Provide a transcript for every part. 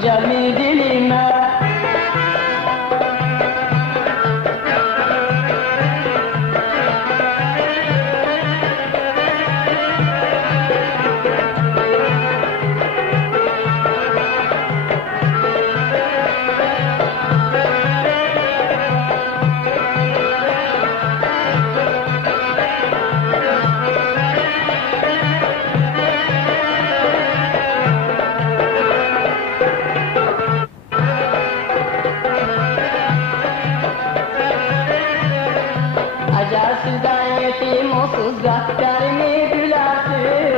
adım gelmi dilime. Acelsizden yetim olsuz gaddar gülersin.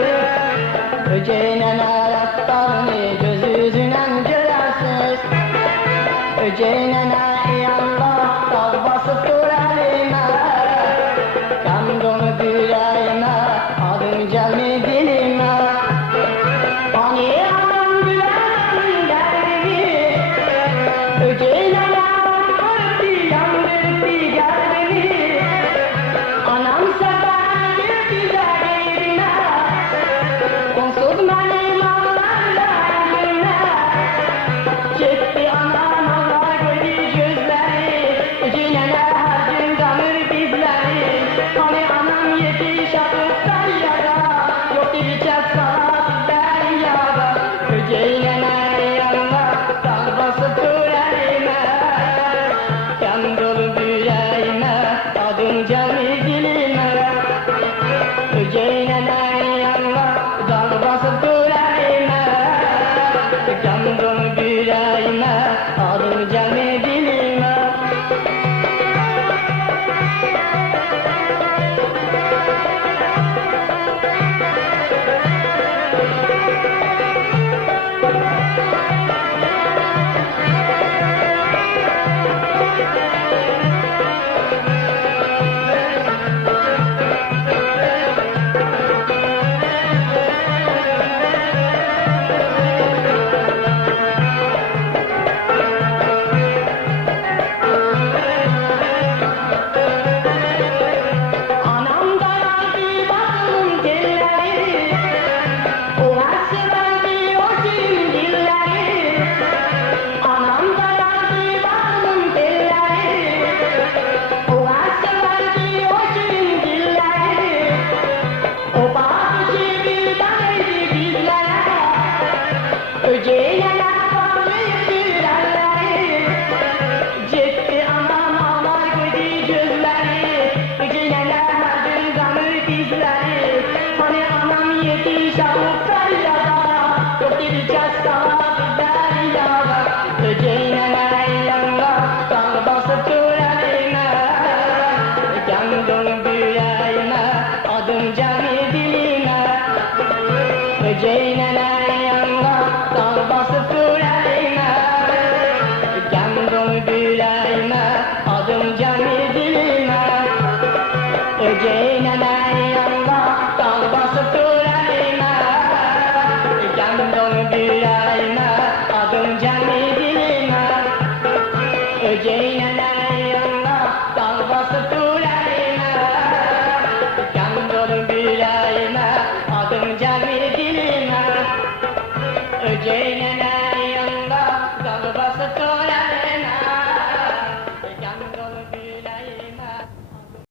Öceğinen ayaklarını göz yüzünen görersiz. Öceğinen ey Allah dal basıp dur elime. Yandım yüreğime adım gelmi dilime. Hani adam gülersin derdini. Öceğinen ayaklarını yandırdı geldi. Anam sever güzel yerine, onsuz benim ağlarlarına. Çekti anam ağlar göz gözleri, cinene her gün damır dizleri. Hani anam yetiş akıttan yara, yok dibicek sana deryada. Öceğine yanına dal basıp dur elime. Yan dolu yüreğime adım gelmi dilime. Öceğine yanına dal basıp dur elime. Yan dolu yüreğime adım gelmi dilime. Anam dayandı başımın telleri, o her verdi o şirin dilleri. Anam dayandı başımın telleri, o her verdi o şirin dilleri. O bağışı bir taneydi bizlere. Öceğine